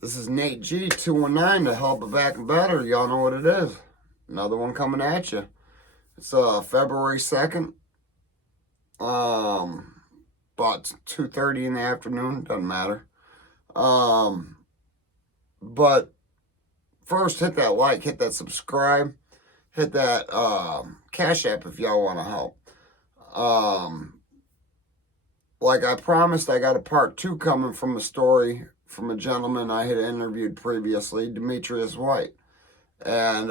This is Nate G 219 to help it back and better. Y'all know what it is. Another one coming at you. It's February 2nd. About 2:30 in the afternoon. Doesn't matter. But first, hit that like, hit that subscribe, hit that Cash App if y'all want to help. Like I promised, I got a part 2 coming from a story from a gentleman I had interviewed previously, Demetrius White. And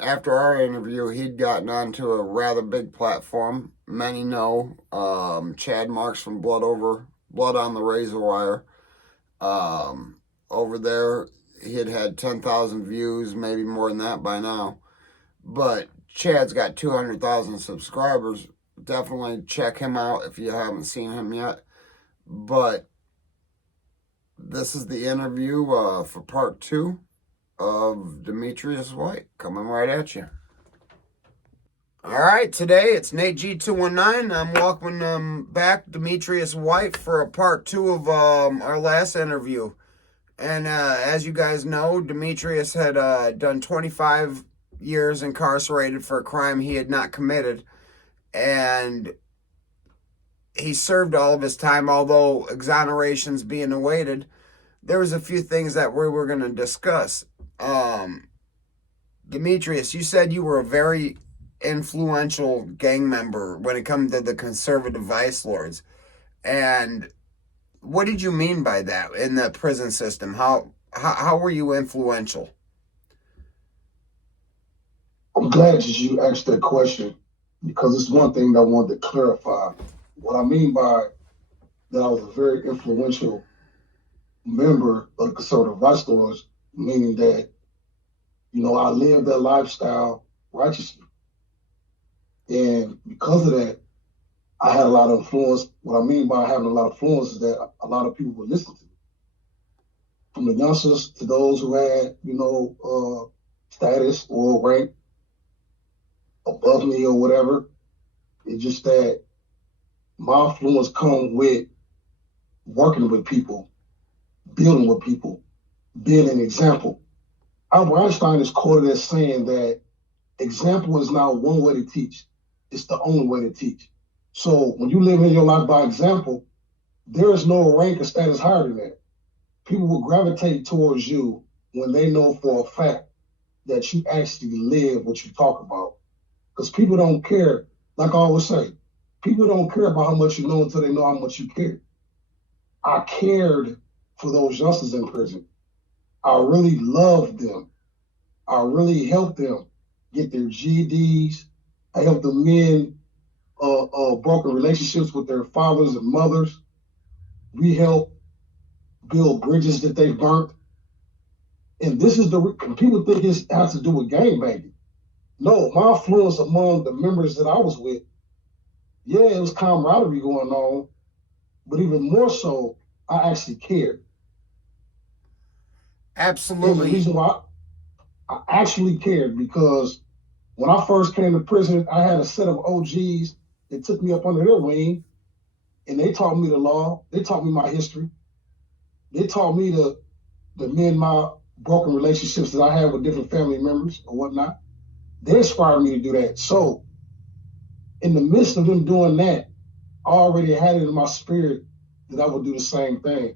after our interview, he'd gotten onto a rather big platform. Many know Chad Marks from Blood on the Razor Wire. Over there, he had 10,000 views, maybe more than that by now. But Chad's got 200,000 subscribers. Definitely check him out if you haven't seen him yet. But this is the interview for part 2 of Demetrius White, coming right at you. All right, today it's Nate G219. I'm welcoming back Demetrius White for a part 2 of our last interview. And as you guys know, Demetrius had done 25 years incarcerated for a crime he had not committed. And he served all of his time, although exonerations being awaited. There was a few things that we were going to discuss. Demetrius, you said you were a very influential gang member when it comes to the conservative vice lords. And what did you mean by that in the prison system? How were you influential? I'm glad that you asked that question, because it's one thing that I wanted to clarify. What I mean by that, I was a very influential member of the conservative vice lords, meaning that, I lived that lifestyle righteously. And because of that, I had a lot of influence. What I mean by having a lot of influence is that a lot of people would listen to me. From the youngsters to those who had, status or rank above me or whatever. It's just that my influence comes with working with people, building with people, being an example. Albert Einstein is quoted as saying that example is not one way to teach. It's the only way to teach. So when you live in your life by example, there is no rank or status higher than that. People will gravitate towards you when they know for a fact that you actually live what you talk about. Because people don't care, like I always say, people don't care about how much you know until they know how much you care. I cared for those youngsters in prison. I really loved them. I really helped them get their GEDs. I helped the men broken relationships with their fathers and mothers. We helped build bridges that they burnt. And this is people think it has to do with gangbanging. No, my influence among the members that I was with, yeah, it was camaraderie going on, but even more so, I actually cared. Absolutely. And the reason why I actually cared, because when I first came to prison, I had a set of OGs that took me up under their wing, and they taught me the law. They taught me my history. They taught me to mend my broken relationships that I had with different family members or whatnot. They inspired me to do that. So in the midst of them doing that, I already had it in my spirit that I would do the same thing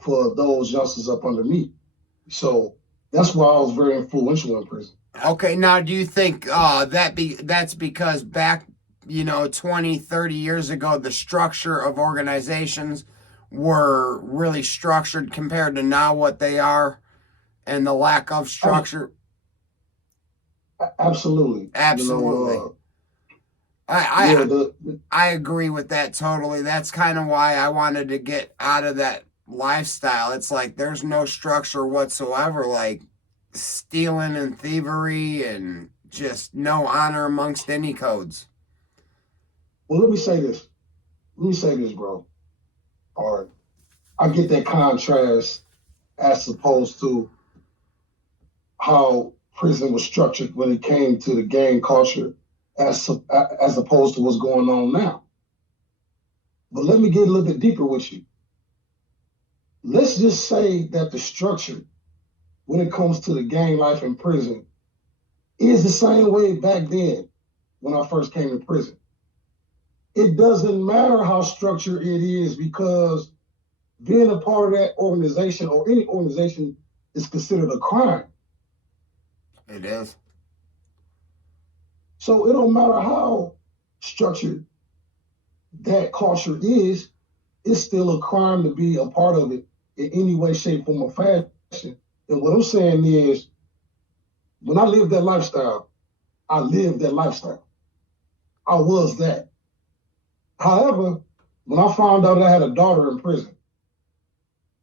for those youngsters up under me. So that's why I was very influential in prison. Okay, now do you think that's because back, 20, 30 years ago, the structure of organizations were really structured compared to now what they are, and the lack of structure? Absolutely. Absolutely. I agree with that totally. That's kind of why I wanted to get out of that lifestyle. It's like there's no structure whatsoever, like stealing and thievery and just no honor amongst any codes. Well, let me say this, bro. All right. I get that contrast as opposed to how prison was structured when it came to the gang culture as opposed to what's going on now. But let me get a little bit deeper with you. Let's just say that the structure when it comes to the gang life in prison is the same way back then when I first came to prison. It doesn't matter how structured it is because being a part of that organization or any organization is considered a crime. It is. So it don't matter how structured that culture is, it's still a crime to be a part of it in any way, shape, form, or fashion. And what I'm saying is, when I lived that lifestyle, I lived that lifestyle. I was that. However, when I found out I had a daughter in prison,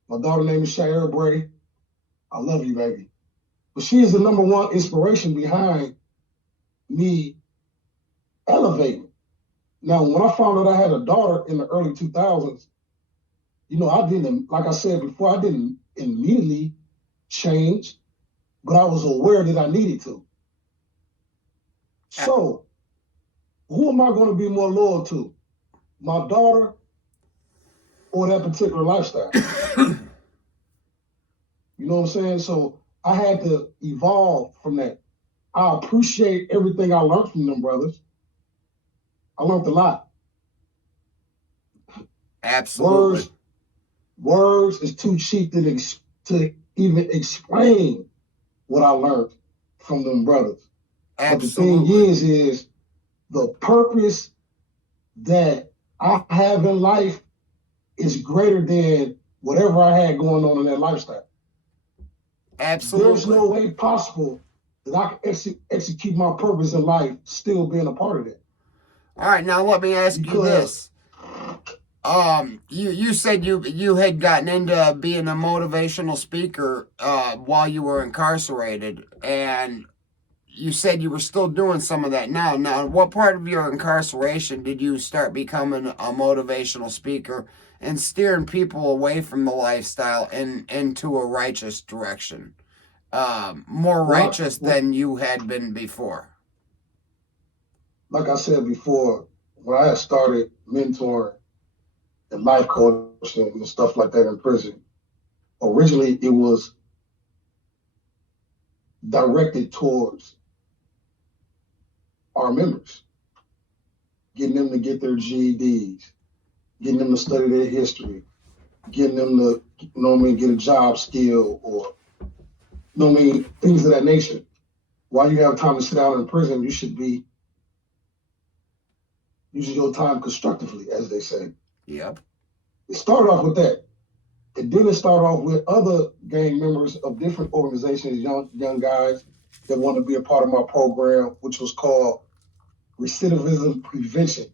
my daughter name is Shayera Bray. I love you, baby. But she is the number one inspiration behind me elevating. Now, when I found out I had a daughter in the early 2000s, I didn't, like I said before, I didn't immediately change, but I was aware that I needed to. So, who am I going to be more loyal to? My daughter or that particular lifestyle? You know what I'm saying? So, I had to evolve from that. I appreciate everything I learned from them brothers. I learned a lot. Absolutely. Words is too cheap to even explain what I learned from them brothers. Absolutely. But the thing is the purpose that I have in life is greater than whatever I had going on in that lifestyle. Absolutely. There's no way possible that I can execute my purpose in life still being a part of it. All right, now let me ask you this. You said you had gotten into being a motivational speaker while you were incarcerated, and you said you were still doing some of that now. Now, what part of your incarceration did you start becoming a motivational speaker and steering people away from the lifestyle and into a righteous direction? More righteous than you had been before. Like I said before, when I had started mentoring and life coaching and stuff like that in prison, originally it was directed towards our members, getting them to get their GEDs, getting them to study their history, getting them to, get a job skill or, things of that nature. While you have time to sit down in prison, you should be using your time constructively, as they say. Yep. It started off with that. And then it started off with other gang members of different organizations, young guys that want to be a part of my program, which was called Recidivism Prevention,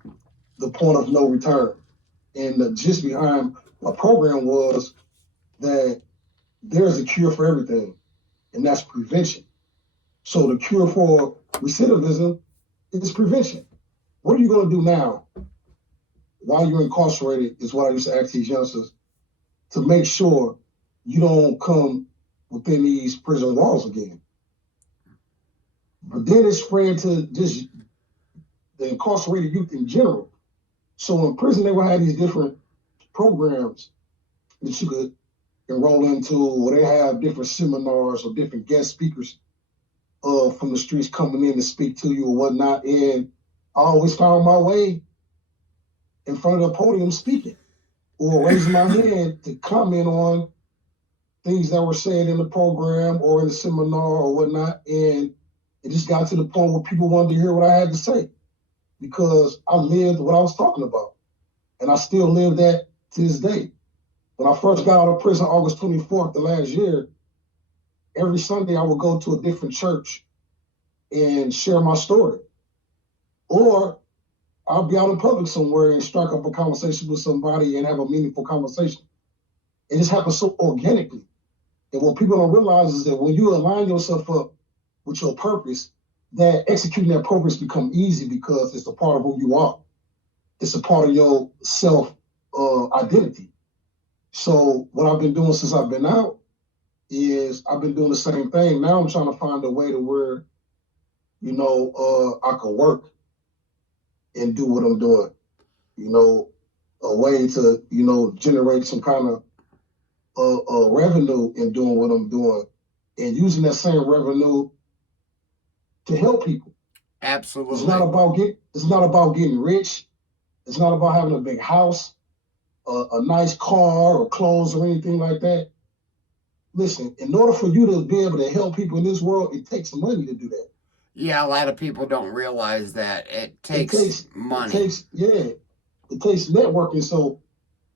the Point of No Return. And the gist behind my program was that there is a cure for everything, and that's prevention. So the cure for recidivism is prevention. What are you going to do now while you're incarcerated is what I used to ask these youngsters to make sure you don't come within these prison walls again. But then it spread to just the incarcerated youth in general. So in prison, they would have these different programs that you could enroll into, where they have different seminars or different guest speakers from the streets coming in to speak to you or whatnot. And I always found my way in front of the podium speaking or raising my hand to comment on things that were said in the program or in the seminar or whatnot. And it just got to the point where people wanted to hear what I had to say because I lived what I was talking about. And I still live that to this day. When I first got out of prison, August 24th, the last year, every Sunday I would go to a different church and share my story. Or I'll be out in public somewhere and strike up a conversation with somebody and have a meaningful conversation. It just happens so organically. And what people don't realize is that when you align yourself up with your purpose, that executing that purpose become easy because it's a part of who you are. It's a part of your self identity. So what I've been doing since I've been out is I've been doing the same thing. Now I'm trying to find a way to where, I could work and do what I'm doing. a way to, generate some kind of revenue in doing what I'm doing, and using that same revenue to help people. Absolutely. It's not about getting rich. It's not about having a big house, a nice car, or clothes, or anything like that. Listen, in order for you to be able to help people in this world, it takes money to do that. Yeah, a lot of people don't realize that it takes money. It takes networking. So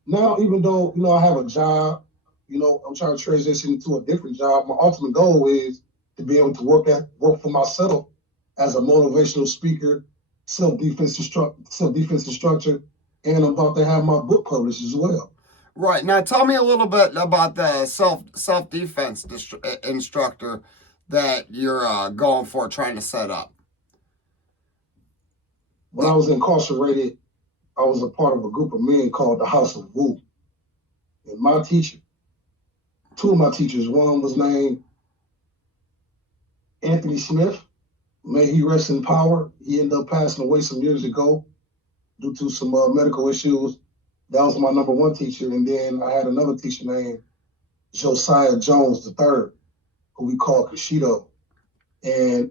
now, even though, I have a job, I'm trying to transition into a different job. My ultimate goal is to be able to work for myself as a motivational speaker, self-defense instructor, and I'm about to have my book published as well. Right. Now tell me a little bit about the self-defense instructor that you're going for, trying to set up. When I was incarcerated, I was a part of a group of men called the House of Wu. And my teacher, two of my teachers, one was named Anthony Smith. May he rest in power. He ended up passing away some years ago due to some medical issues. That was my number one teacher. And then I had another teacher named Josiah Jones III, who we call Kashido. And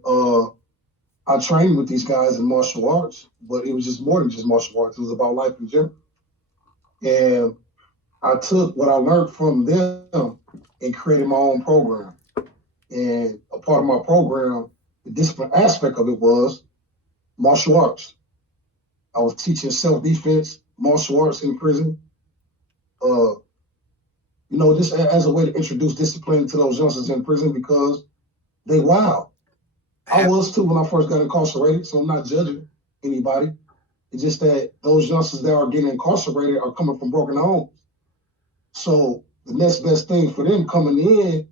I trained with these guys in martial arts, but it was just more than just martial arts. It was about life in general. And I took what I learned from them and created my own program. And a part of my program, the discipline aspect of it was martial arts. I was teaching self-defense, martial arts in prison. Just as a way to introduce discipline to those youngsters in prison, because they wild. I was too when I first got incarcerated, so I'm not judging anybody. It's just that those youngsters that are getting incarcerated are coming from broken homes. So the next best thing for them coming in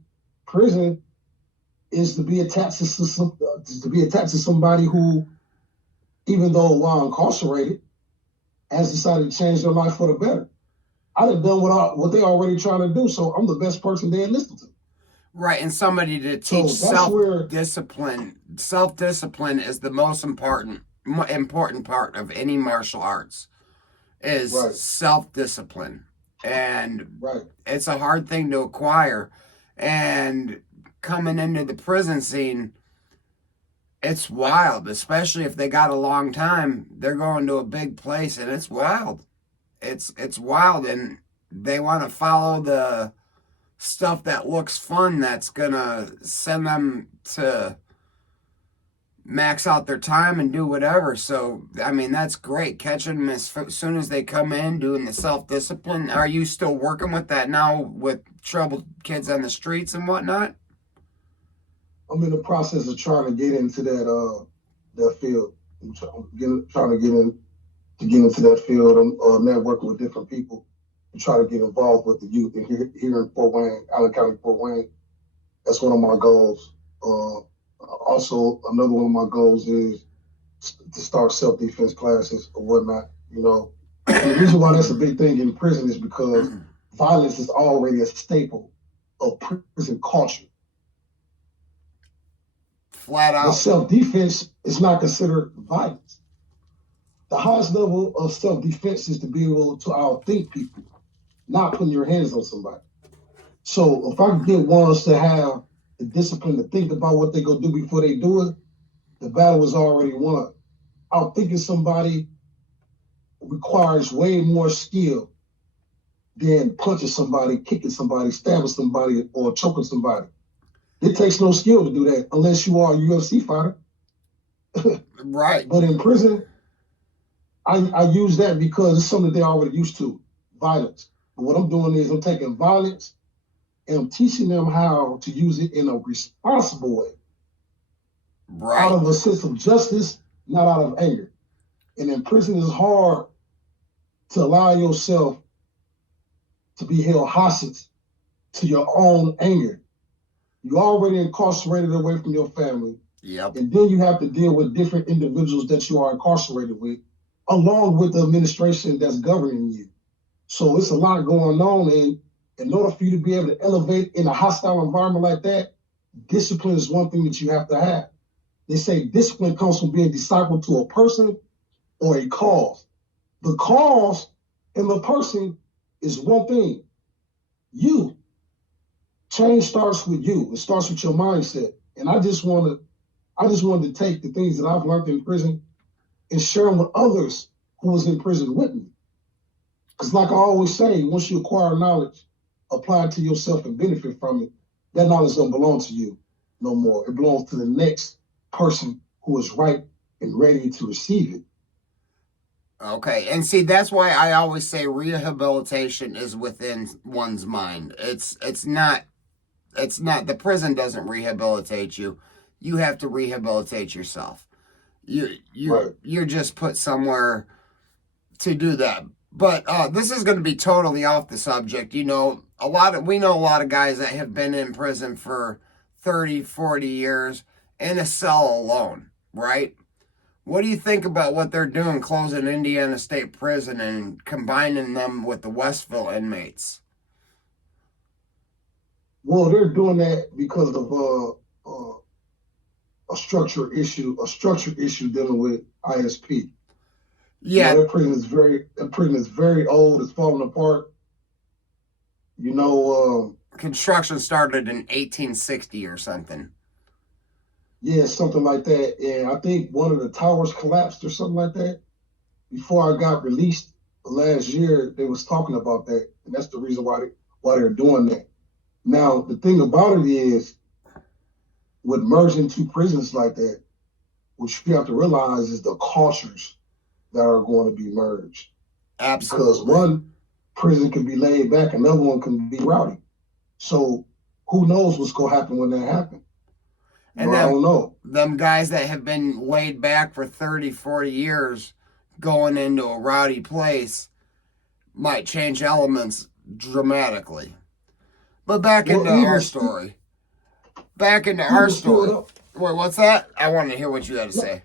prison is to be attached to somebody who, even though while incarcerated, has decided to change their life for the better. I done done what they already trying to do, so I'm the best person they listen to. Right, and somebody to teach self-discipline. Self-discipline is the most important part of any martial arts, is self-discipline. And it's a hard thing to acquire. And coming into the prison scene, it's wild, especially if they got a long time. They're going to a big place, and it's wild. It's wild, and they want to follow the stuff that looks fun, that's gonna send them to max out their time and do whatever. So I mean, that's great, catching them as soon as they come in, doing the self-discipline. Are you still working with that now, with troubled kids on the streets and whatnot? I'm in the process of trying to get into that field. I'm trying to get into that field. I'm networking with different people to try to get involved with the youth here in Fort Wayne, Allen County, Fort Wayne. That's one of my goals. Also, another one of my goals is to start self-defense classes or whatnot. And the reason why that's a big thing in prison is because violence is already a staple of prison culture. Flat out. But self-defense is not considered violence. The highest level of self-defense is to be able to outthink people, not putting your hands on somebody. So if I can get ones to have the discipline to think about what they're going to do before they do it, the battle is already won. Outthinking somebody requires way more skill than punching somebody, kicking somebody, stabbing somebody, or choking somebody. It takes no skill to do that unless you are a UFC fighter. Right. But in prison, I use that because it's something they're already used to, violence. But what I'm doing is I'm taking violence and I'm teaching them how to use it in a responsible way. Right. Out of a sense of justice, not out of anger. And in prison, it's hard to allow yourself to be held hostage to your own anger. You're already incarcerated away from your family. Yep. And then you have to deal with different individuals that you are incarcerated with, along with the administration that's governing you. So it's a lot going on. And in order for you to be able to elevate in a hostile environment like that, discipline is one thing that you have to have. They say discipline comes from being discipled to a person or a cause. The cause And the person is one thing. You. Change starts with you. It starts with your mindset. And I just wanted to take the things that I've learned in prison and share them with others who was in prison with me. Because like I always say, once you acquire knowledge, apply it to yourself and benefit from it, that knowledge don't belong to you no more. It belongs to the next person who is right and ready to receive it. Okay, and see, that's why I always say rehabilitation is within one's mind. It's not the prison doesn't rehabilitate you. You have to rehabilitate yourself. Right. You're just put somewhere to do that. But this is going to be totally off the subject. We know a lot of guys that have been in prison for 30, 40 years in a cell alone, right? What do you think about what they're doing, closing Indiana State Prison and combining them with the Westville inmates? Well, they're doing that because of a structural issue dealing with ISP. Yeah, That prison is very old. It's falling apart. construction started in 1860 or something. Yeah, something like that. And I think one of the towers collapsed or something like that. Before I got released last year, they was talking about that, and that's the reason why they're doing that. Now, the thing about it is, with merging two prisons like that, what you have to realize is the cultures that are going to be merged. Absolutely. Because one prison can be laid back, another one can be rowdy. So who knows what's going to happen when that happens? And I don't know. Them guys that have been laid back for 30, 40 years going into a rowdy place might change elements dramatically. But back into our story. Wait, what's that? I want to hear what you had to say.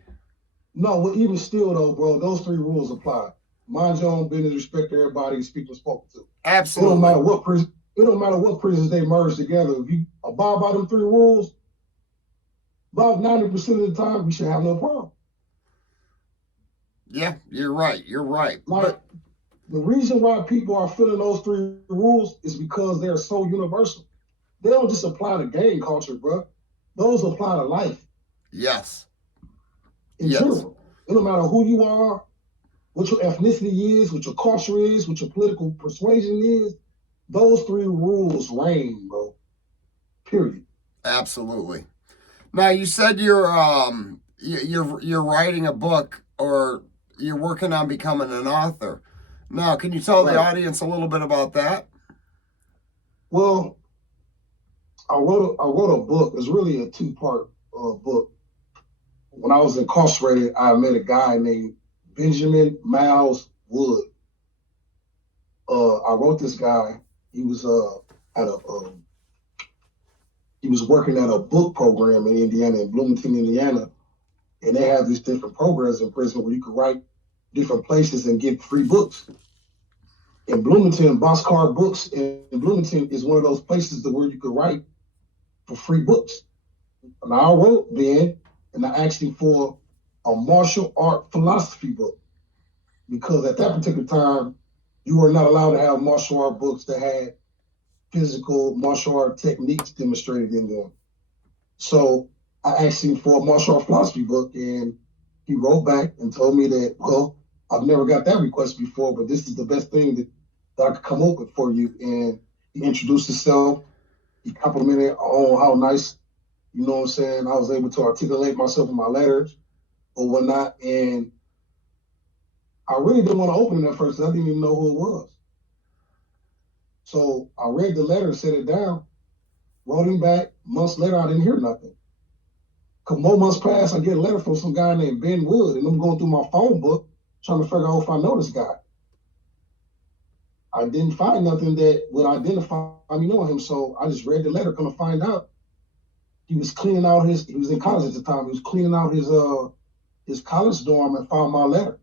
No, well, even still though, bro, those three rules apply. Mind your own business, respect everybody, speak when spoken to. Absolutely. It don't matter what prisons they merge together. If you abide by them three rules, about 90% of the time, we should have no problem. Yeah, you're right. The reason why people are feeling those three rules is because they're so universal. They don't just apply to gang culture, bro. Those apply to life. Yes. In general. It don't matter who you are, what your ethnicity is, what your culture is, what your political persuasion is. Those three rules reign, bro. Period. Absolutely. Now you said you're writing a book, or you're working on becoming an author. Now, can you tell the audience a little bit about that? Well, I wrote a book. It's really a two-part book. When I was incarcerated, I met a guy named Benjamin Miles Wood. I wrote this guy. He was he was working at a book program in Indiana, in Bloomington, Indiana, and they have these different programs in prison where you can write different places and get free books. In Bloomington, Boxcar Books in Bloomington is one of those places where you could write for free books. And I wrote then, and I asked him for a martial art philosophy book, because at that particular time, you were not allowed to have martial art books that had physical martial art techniques demonstrated in them. So I asked him for a martial art philosophy book, and he wrote back and told me that, well, I've never got that request before, but this is the best thing that I could come up with for you. And he introduced himself. He complimented on how nice, you know what I'm saying, I was able to articulate myself in my letters or whatnot. And I really didn't want to open it at first. I didn't even know who it was. So I read the letter, set it down, wrote him back. Months later, I didn't hear nothing. A couple more months passed, I get a letter from some guy named Ben Wood, and I'm going through my phone book trying to figure out if I know this guy. I didn't find nothing that would identify me knowing him, so I just read the letter, come to find out. He was cleaning out he was in college at the time, he was cleaning out his college dorm and found my letter.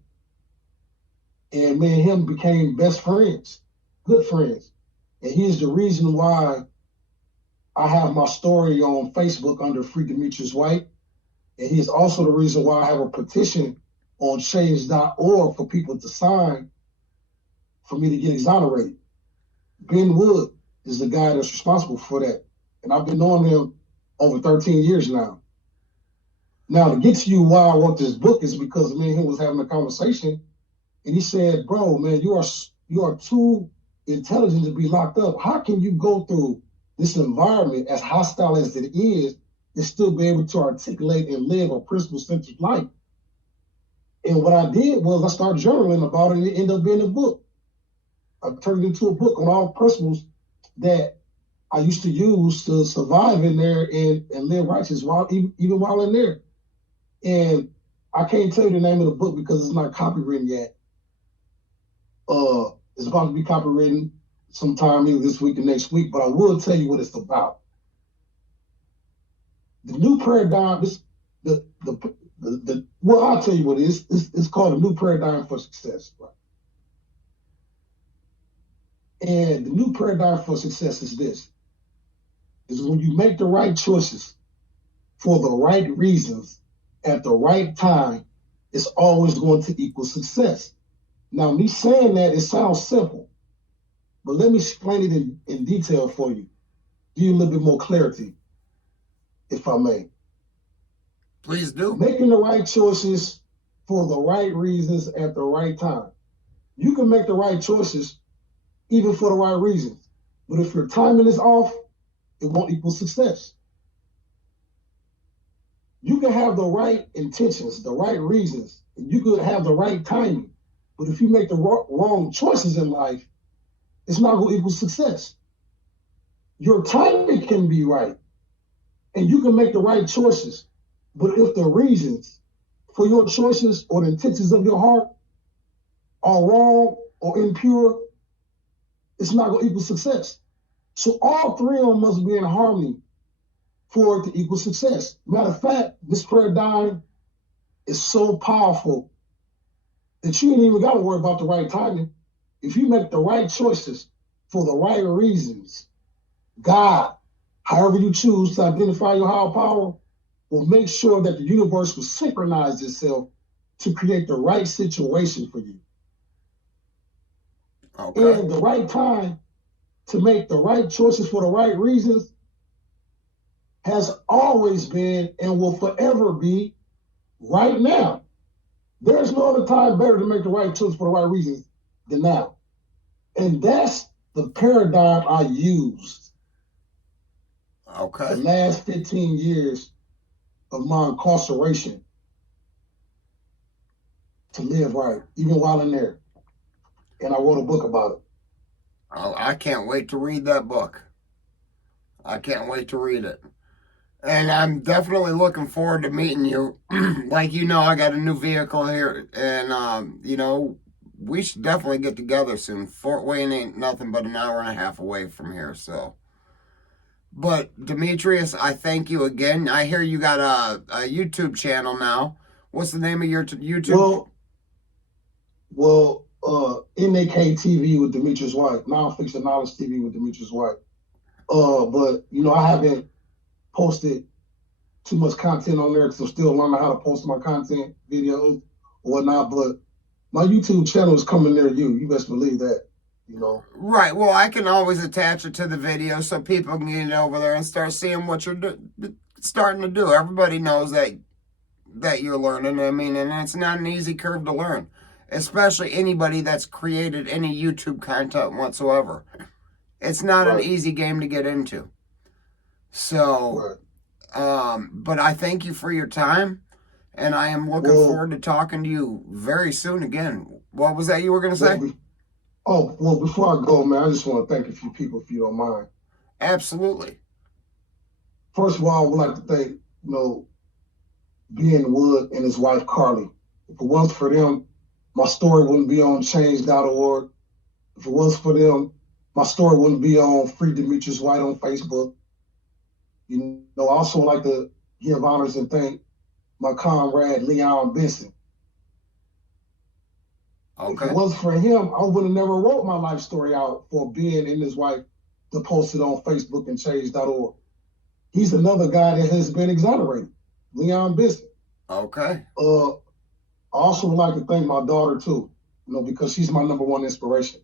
And me and him became best friends, good friends. And he's the reason why I have my story on Facebook under Free Demetrius White. And he's also the reason why I have a petition on change.org for people to sign for me to get exonerated. Ben Wood is the guy that's responsible for that. And I've been knowing him over 13 years now. Now, to get to you why I wrote this book is because me and him was having a conversation, and he said, bro, man, you are too intelligent to be locked up. How can you go through this environment as hostile as it is and still be able to articulate and live a principle-centered life? And what I did was I started journaling about it, and it ended up being a book. I turned it into a book on all principles that I used to use to survive in there and live righteous even while in there. And I can't tell you the name of the book because it's not copywritten yet. It's about to be copywritten sometime either this week or next week, but I will tell you what it's about. The new paradigm, well, I'll tell you what it is. It's called a new paradigm for success. Right? And the new paradigm for success is this. Is when you make the right choices for the right reasons at the right time, it's always going to equal success. Now, me saying that, it sounds simple, but let me explain it in detail for you. Give you a little bit more clarity, if I may. Please do. Making the right choices for the right reasons at the right time. You can make the right choices even for the right reasons, but if your timing is off, it won't equal success. You can have the right intentions, the right reasons, and you could have the right timing, but if you make the wrong choices in life, it's not going to equal success. Your timing can be right, and you can make the right choices, but if the reasons for your choices or the intentions of your heart are wrong or impure, it's not going to equal success. So all three of them must be in harmony for it to equal success. Matter of fact, this paradigm is so powerful that you ain't even got to worry about the right timing. If you make the right choices for the right reasons, God, however you choose to identify your higher power, will make sure that the universe will synchronize itself to create the right situation for you. Okay. And the right time to make the right choices for the right reasons has always been and will forever be right now. There's no other time better to make the right choice for the right reasons than now. And that's the paradigm I used the last 15 years of my incarceration to live right, even while in there. And I wrote a book about it. Oh, I can't wait to read that book. I can't wait to read it. And I'm definitely looking forward to meeting you. Like you know, I got a new vehicle here, and you know, we should definitely get together soon. Fort Wayne ain't nothing but an hour and a half away from here, so. But Demetrius, I thank you again. I hear you got a YouTube channel now. What's the name of your YouTube? Well, NAK TV with Demetrius White, Nonfiction Knowledge TV with Demetrius White. But you know, I haven't posted too much content on there because I'm still learning how to post my content, videos, or whatnot. But my YouTube channel is coming near you. You best believe that. You know. Right. Well, I can always attach it to the video so people can get over there and start seeing what you're starting to do. Everybody knows that you're learning. I mean, and it's not an easy curve to learn, especially anybody that's created any YouTube content whatsoever. It's not an easy game to get into. So, but I thank you for your time, and I am looking forward to talking to you very soon again. What was that you were going to say? Well, before I go, man, I just want to thank a few people, if you don't mind. Absolutely. First of all, I would like to thank, you know, Ben Wood and his wife, Carly. If it wasn't for them, my story wouldn't be on change.org. If it wasn't for them, my story wouldn't be on Free Demetrius White on Facebook. You know, I also like to give honors and thank my comrade, Leon Benson. If it wasn't for him, I would have never wrote my life story out for Ben and his wife to post it on Facebook and change.org. He's another guy that has been exonerated, Leon Benson. Okay. I also would like to thank my daughter too, you know, because she's my number one inspiration.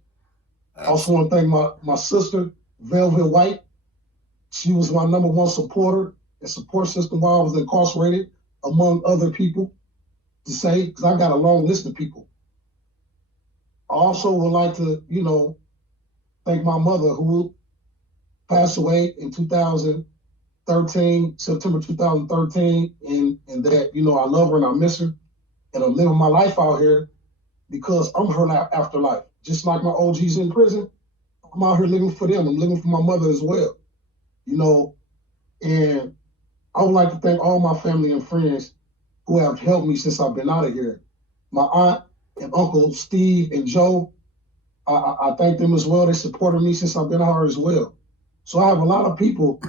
I also want to thank my sister, Velvet White. She was my number one supporter and support system while I was incarcerated, among other people, to say, because I got a long list of people. I also would like to, thank my mother who passed away in 2013, September 2013, and that, I love her and I miss her. And I'm living my life out here because I'm her afterlife. Just like my OGs in prison, I'm out here living for them. I'm living for my mother as well, and I would like to thank all my family and friends who have helped me since I've been out of here. My aunt and uncle Steve and Joe, I thank them as well. They supported me since I've been out here as well. So I have a lot of people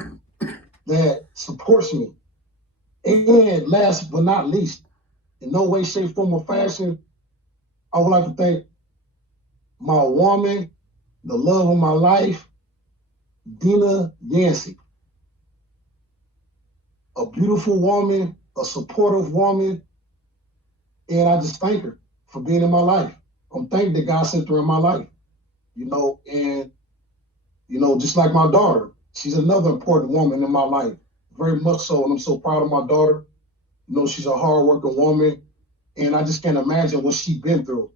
that supports me. And last but not least, in no way, shape, form, or fashion, I would like to thank my woman, the love of my life, Dina Yancey. A beautiful woman, a supportive woman, and I just thank her for being in my life. I'm thankful that God sent her in my life, and just like my daughter, she's another important woman in my life, very much so, and I'm so proud of my daughter. She's a hardworking woman, and I just can't imagine what she's been through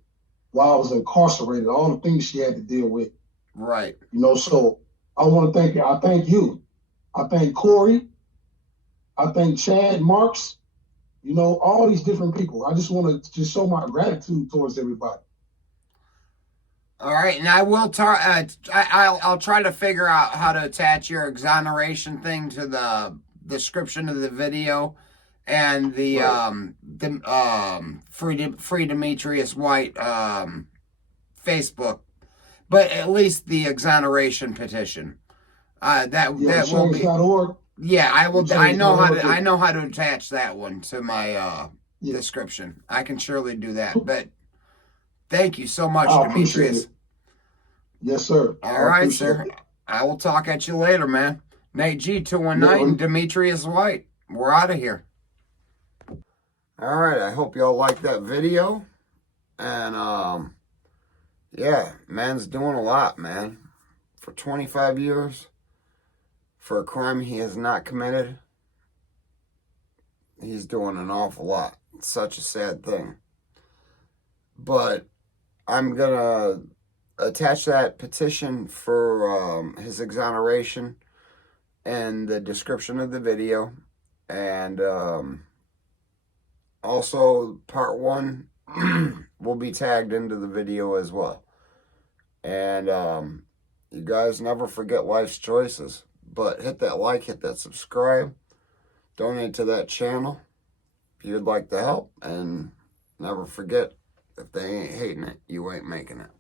while I was incarcerated, all the things she had to deal with. Right. So I want to thank you. I thank you. I thank Corey. I thank Chad Marks. All these different people. I just want to just show my gratitude towards everybody. All right, and I will I'll try to figure out how to attach your exoneration thing to the description of the video, and the free Demetrius White Facebook, but at least the exoneration petition. That will be. Change.org. Yeah, I will. I know how to. I know how to attach that one to my description. I can surely do that. But thank you so much, Demetrius. Yes, sir. All right, sir. I will talk at you later, man. Nate G 219 and Demetrius White. We're out of here. All right. I hope y'all liked that video. And yeah, man's doing a lot, man. For 25 years, for a crime he has not committed, he's doing an awful lot. It's such a sad thing. But I'm going to attach that petition for his exoneration in the description of the video. And also part 1 will be tagged into the video as well. And you guys never forget life's choices. But hit that like, hit that subscribe, donate to that channel if you'd like to help. And never forget, if they ain't hating it, you ain't making it.